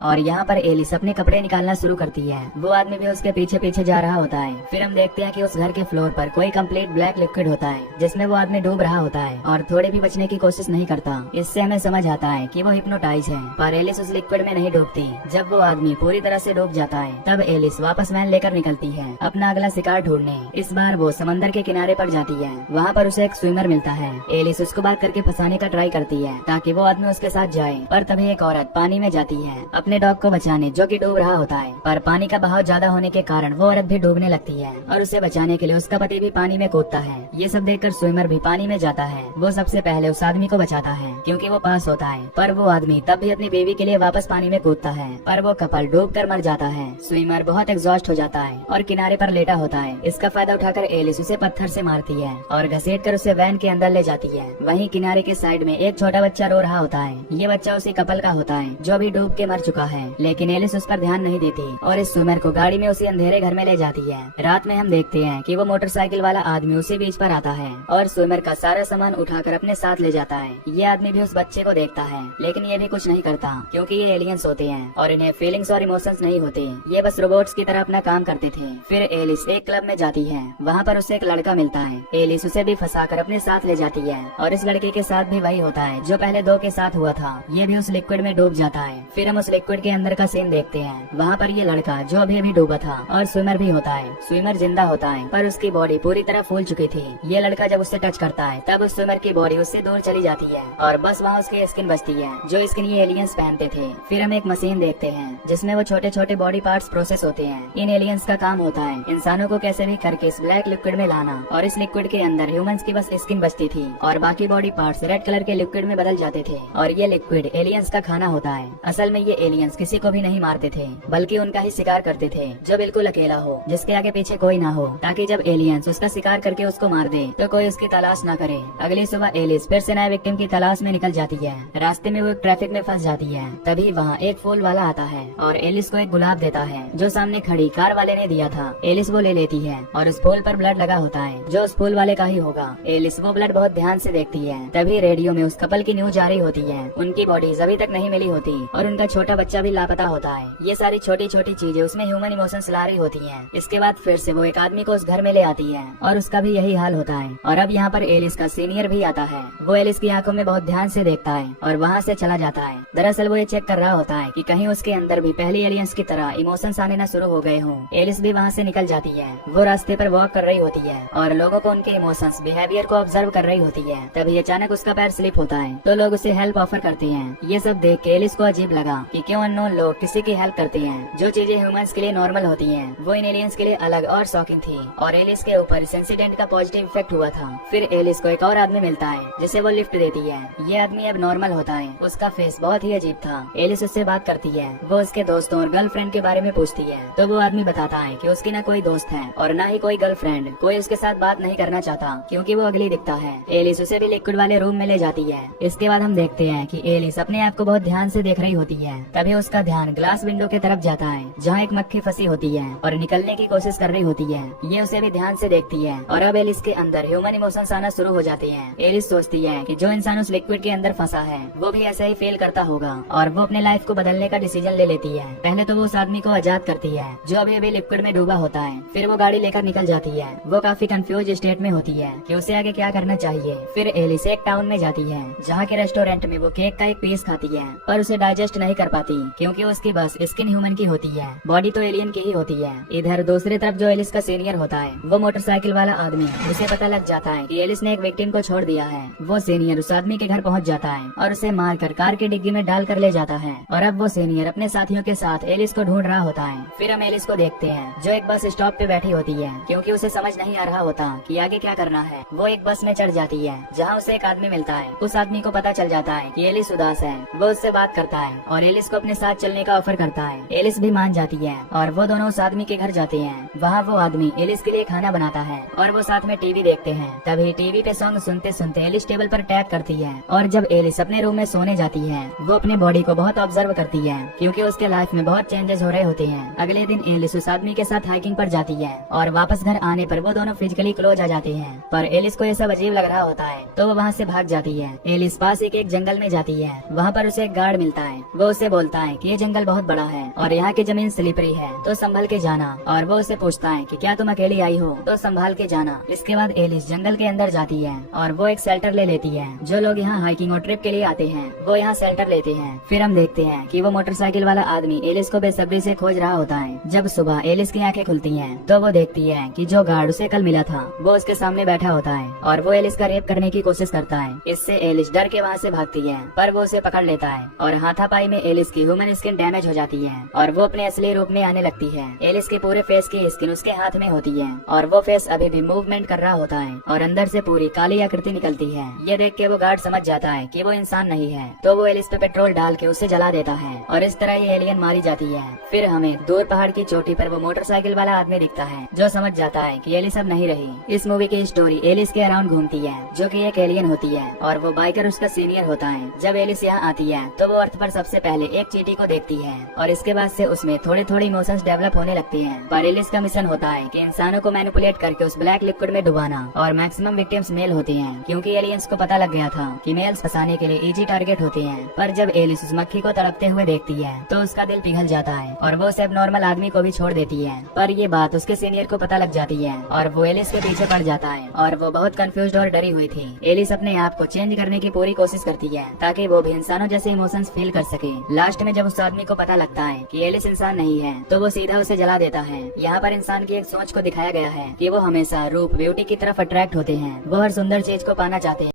और यहाँ पर एलिस अपने कपड़े निकालना शुरू करती है। वो आदमी भी उसके पीछे पीछे जा रहा होता है। फिर हम देखते हैं कि उस घर के फ्लोर पर कोई कंप्लीट ब्लैक लिक्विड होता है जिसमें वो आदमी डूब रहा होता है और थोड़े भी बचने की कोशिश नहीं करता। इससे हमें समझ आता है कि वो हिप्नोटाइज है, पर एलिस उस लिक्विड में नहीं डूबती। जब वो आदमी पूरी तरह से डूब जाता है तब एलिस वापस वैन लेकर निकलती है अपना अगला शिकार ढूंढने। इस बार वो समंदर के किनारे पर जाती है। वहाँ पर उसे एक स्विमर मिलता है। एलिस उसको बात करके फंसाने का ट्राई करती है ताकि वो आदमी उसके साथ जाए, पर तभी एक औरत पानी में जाती है अपने डॉग को बचाने, जो कि डूब रहा होता है। पर पानी का बहाव ज्यादा होने के कारण वो औरत भी डूबने लगती है और उसे बचाने के लिए उसका पति भी पानी में कूदता है। ये सब देखकर स्विमर भी पानी में जाता है। वो सबसे पहले उस आदमी को बचाता है क्योंकि वो पास होता है, पर वो आदमी तब भी अपनी बीवी के लिए वापस पानी में कूदता है, पर वो कपल डूब कर मर जाता है। स्विमर बहुत एग्जॉस्ट हो जाता है और किनारे पर लेटा होता है। इसका फायदा उठाकर एलिस उसे पत्थर से मारती है और घसीट कर उसे वैन के अंदर ले जाती है। वहीं किनारे के साइड में एक छोटा बच्चा रो रहा होता है। ये बच्चा उसी कपल का होता है जो अभी डूब के मर चुका है, लेकिन एलिस उस पर ध्यान नहीं देती और इस स्विमर को गाड़ी में उसी अंधेरे घर में ले जाती है। रात में हम देखते हैं कि वो मोटरसाइकिल वाला आदमी उसी बीच पर आता है और स्विमर का सारा सामान उठाकर अपने साथ ले जाता है। ये आदमी भी उस बच्चे को देखता है, लेकिन ये भी कुछ नहीं करता क्योंकि ये एलियंस होते हैं और इन्हें फीलिंग्स और इमोशंस नहीं होते। ये बस रोबोट्स की तरह अपना काम करते थे। फिर एलिस एक क्लब में जाती है। वहाँ पर उसे एक लड़का मिलता है। एलिस उसे भी फंसाकर अपने साथ ले जाती है और इस लड़के के साथ भी वही होता है जो पहले दो के साथ हुआ था। ये भी उस लिक्विड में डूब जाता है। फिर हम उस लिक्विड के अंदर का सीन देखते हैं। वहाँ पर ये लड़का जो अभी डूबा था और स्विमर भी होता है। स्विमर जिंदा होता है पर उसकी बॉडी पूरी तरह फूल चुकी थी। ये लड़का जब उससे टच करता है तब उस स्विमर की बॉडी उससे दूर चली जाती है और बस वहाँ उसकी स्किन बचती है, जो स्किन ये एलियंस पहनते थे। फिर हम एक मशीन देखते हैं जिसमें वो छोटे छोटे बॉडी पार्ट्स प्रोसेस होते हैं। इन एलियंस का काम होता है इंसानों को कैसे भी करके इस ब्लैक लिक्विड में लाना, और इस लिक्विड के अंदर ह्यूमंस की बस स्किन बचती थी और बाकी बॉडी पार्ट्स रेड कलर के लिक्विड में बदल जाते थे और ये लिक्विड एलियंस का खाना होता है। असल में ये एलियंस किसी को भी नहीं मारते थे बल्कि उनका ही शिकार करते थे, जो बिल्कुल अकेला हो, जिसके आगे पीछे कोई ना हो, ताकि जब एलियंस उसका शिकार करके उसको मार दे तो कोई उसकी तलाश ना करे। अगली सुबह एलिस फिर से नए विक्टिम की तलाश में निकल जाती है। रास्ते में वो ट्रैफिक में फंस जाती है। तभी वहाँ एक फूल वाला आता है और एलिस को एक गुलाब देता है जो सामने खड़ी कार वाले ने दिया था। एलिस वो ले लेती है और उस फूल पर ब्लड लगा होता है जो उस फूल वाले का ही होगा। एलिस वो ब्लड बहुत ध्यान से देखती है। तभी रेडियो में उस कपल की न्यूज आ रही होती है। उनकी बॉडीज अभी तक नहीं मिली होती और उनका छोटा बच्चा भी लापता होता है। ये सारी छोटी छोटी चीजें उसमें ह्यूमन इमोशंस ला रही होती हैं। इसके बाद फिर से वो एक आदमी को उस घर में ले आती है और उसका भी यही हाल होता है। और अब यहाँ पर एलिस का सीनियर भी आता है। वो एलिस की आंखों में बहुत ध्यान से देखता है और वहाँ से चला जाता है। दरअसल वो ये चेक कर रहा होता है कि कहीं उसके अंदर भी पहली एलियंस की तरह इमोशंस आने न शुरू हो गए हों। एलिस भी वहाँ से निकल जाती है। वो रास्ते पर वॉक कर रही होती है और लोगों को उनके इमोशंस बिहेवियर को ऑब्जर्व कर रही होती है। तभी अचानक उसका पैर स्लिप होता है तो लोग उसे हेल्प ऑफर करते हैं। ये सब देख के एलिस को अजीब लगा कि क्यों अननोन लोग किसी की हेल्प करते हैं। जो चीजें ह्यूमंस के लिए नॉर्मल होती हैं वो इन एलियंस के लिए अलग और शॉकिंग थी और एलिस के ऊपर इस इंसिडेंट का पॉजिटिव इफेक्ट हुआ था। फिर एलिस को एक और आदमी मिलता है जिसे वो लिफ्ट देती है। ये आदमी अब नॉर्मल होता है। उसका फेस बहुत ही अजीब था। एलिस उससे बात करती है। वो उसके दोस्तों और गर्लफ्रेंड के बारे में पूछती है तो वो आदमी बताता है कि उसकी न कोई दोस्त है और न ही कोई गर्लफ्रेंड। कोई उसके साथ बात नहीं करना चाहता क्योंकि वो अगली दिखता है। एलिस उसे भी लिक्विड वाले रूम में ले जाती है। इसके बाद हम देखते हैं कि एलिस अपने आप को बहुत ध्यान से देख रही होती है। तभी उसका ध्यान ग्लास विंडो की तरफ जाता है जहाँ एक मक्खी फंसी होती है और निकलने की कोशिश कर रही होती है। ये उसे भी ध्यान से देखती है और अब एलिस के अंदर ह्यूमन इमोशंस आना शुरू हो जाते हैं। एलिस सोचती है कि जो इंसान उस लिक्विड के अंदर फंसा है वो भी ऐसा ही फील करता होगा और वो अपने लाइफ को बदलने का डिसीजन ले लेती है। पहले तो वो उस आदमी को आजाद करती है जो अभी अभी लिक्विड में डूबा होता है। फिर वो गाड़ी लेकर निकल जाती है। वो काफी कंफ्यूज स्टेट में होती है कि उसे आगे क्या करना चाहिए। फिर एलिस एक टाउन में जाती है जहाँ के रेस्टोरेंट में वो केक का एक पीस खाती है, पर उसे डाइजेस्ट नहीं कर पाती क्योंकि उसकी बस स्किन ह्यूमन की होती है, बॉडी तो एलियन की ही होती है। इधर दूसरी तरफ जो एलिस का सीनियर होता है वो मोटरसाइकिल वाला आदमी, उसे पता लग जाता है कि एलिस ने एक विक्टिम को छोड़ दिया है। वो सीनियर उस आदमी के घर पहुंच जाता है और उसे मारकर कार की डिग्गी में डाल कर ले जाता है और अब वो सीनियर अपने साथियों के साथ एलिस को ढूंढ रहा होता है। फिर हम एलिस को देखते हैं जो एक बस स्टॉप पे बैठी होती है क्योंकि उसे समझ नहीं आ रहा होता कि आगे क्या करना है। वो एक बस में चढ़ जाती है जहाँ उसे एक आदमी मिलता है। उस आदमी को पता चल जाता है कि एलिस उदास है। वो उससे बात करता है और एलिस को अपने साथ चलने का ऑफर करता है। एलिस भी मान जाती है और वो दोनों उस आदमी के घर जाते हैं। वहाँ वो आदमी एलिस के लिए खाना बनाता है और वो साथ में टीवी देखते हैं। तभी टीवी पे सॉन्ग सुनते सुनते एलिस टेबल पर टैग करती है और जब एलिस अपने रूम में सोने जाती है वो अपने बॉडी को बहुत ऑब्जर्व करती है क्योंकि उसके लाइफ में बहुत चेंजेस हो रहे होते हैं। अगले दिन एलिस उस आदमी के साथ हाइकिंग पर जाती है और वापस घर आने पर वो दोनों फिजिकली क्लोज आ जाते हैं, पर एलिस को ये सब अजीब लग रहा होता है तो वो वहाँ से भाग जाती है। एलिस पास एक जंगल में जाती है। वहाँ पर उसे एक गार्ड मिलता है। वो उससे बोलता बोलता है कि ये जंगल बहुत बड़ा है और यहाँ की जमीन स्लिपरी है, तो संभल के जाना। और वो उसे पूछता है कि क्या तुम अकेली आई हो, तो संभाल के जाना। इसके बाद एलिस जंगल के अंदर जाती है और वो एक शेल्टर ले लेती है। जो लोग यहाँ हाइकिंग और ट्रिप के लिए आते हैं वो यहाँ शेल्टर लेते हैं। फिर हम देखते हैं कि वो मोटरसाइकिल वाला आदमी एलिस को बेसब्री से खोज रहा होता है। जब सुबह एलिस की आंखें खुलती हैं तो वो देखती है कि जो गार्ड उसे कल मिला था वो उसके सामने बैठा होता है और वो एलिस का रेप करने की कोशिश करता है। इससे एलिस डर के वहाँ से भागती है, पर वो उसे पकड़ लेता है और हाथापाई में एलिस की ह्यूमन स्किन डैमेज हो जाती है और वो अपने असली रूप में आने लगती है। एलिस के पूरे फेस की स्किन उसके हाथ में होती है और वो फेस अभी भी मूवमेंट कर रहा होता है और अंदर से पूरी काली आकृति निकलती है। ये देख के वो गार्ड समझ जाता है कि वो इंसान नहीं है, तो वो एलिस पे पेट्रोल डाल के उसे जला देता है और इस तरह ये एलियन मारी जाती है। फिर हमें दूर पहाड़ की चोटी पर वो मोटरसाइकिल वाला आदमी दिखता है जो समझ जाता है कि एलिस अब नहीं रही। इस मूवी की स्टोरी एलिस के अराउंड घूमती है जो कि एक एलियन होती है और वो बाइकर उसका सीनियर होता है। जब एलिस यहाँ आती है तो वो अर्थ पर सबसे पहले एक चींटी को देखती है और इसके बाद से उसमें थोड़ी थोड़ी इमोशंस डेवलप होने लगती हैं। पर एलिस का मिशन होता है कि इंसानों को मैनिपुलेट करके उस ब्लैक लिक्विड में डुबाना और मैक्सिमम विक्टिम्स मेल होते हैं, क्योंकि एलियंस को पता लग गया था कि मेल्स फंसाने के लिए इजी टारगेट होते हैं। पर जब एलिस उस मक्खी को तड़पते हुए देखती है तो उसका दिल पिघल जाता है और वो उसे नॉर्मल आदमी को भी छोड़ देती है। पर ये बात उसके सीनियर को पता लग जाती है और वो एलिस के पीछे पड़ जाता है और वो बहुत कंफ्यूज्ड और डरी हुई थी। एलिस अपने आप को चेंज करने की पूरी कोशिश करती है ताकि वो भी इंसानों जैसे इमोशंस फील कर सके। लास्ट में जब उस आदमी को पता लगता है कि एलिस इंसान नहीं है तो वो सीधा उसे जला देता है। यहाँ पर इंसान की एक सोच को दिखाया गया है कि वो हमेशा रूप ब्यूटी की तरफ अट्रैक्ट होते हैं, वो हर सुंदर चीज को पाना चाहते हैं।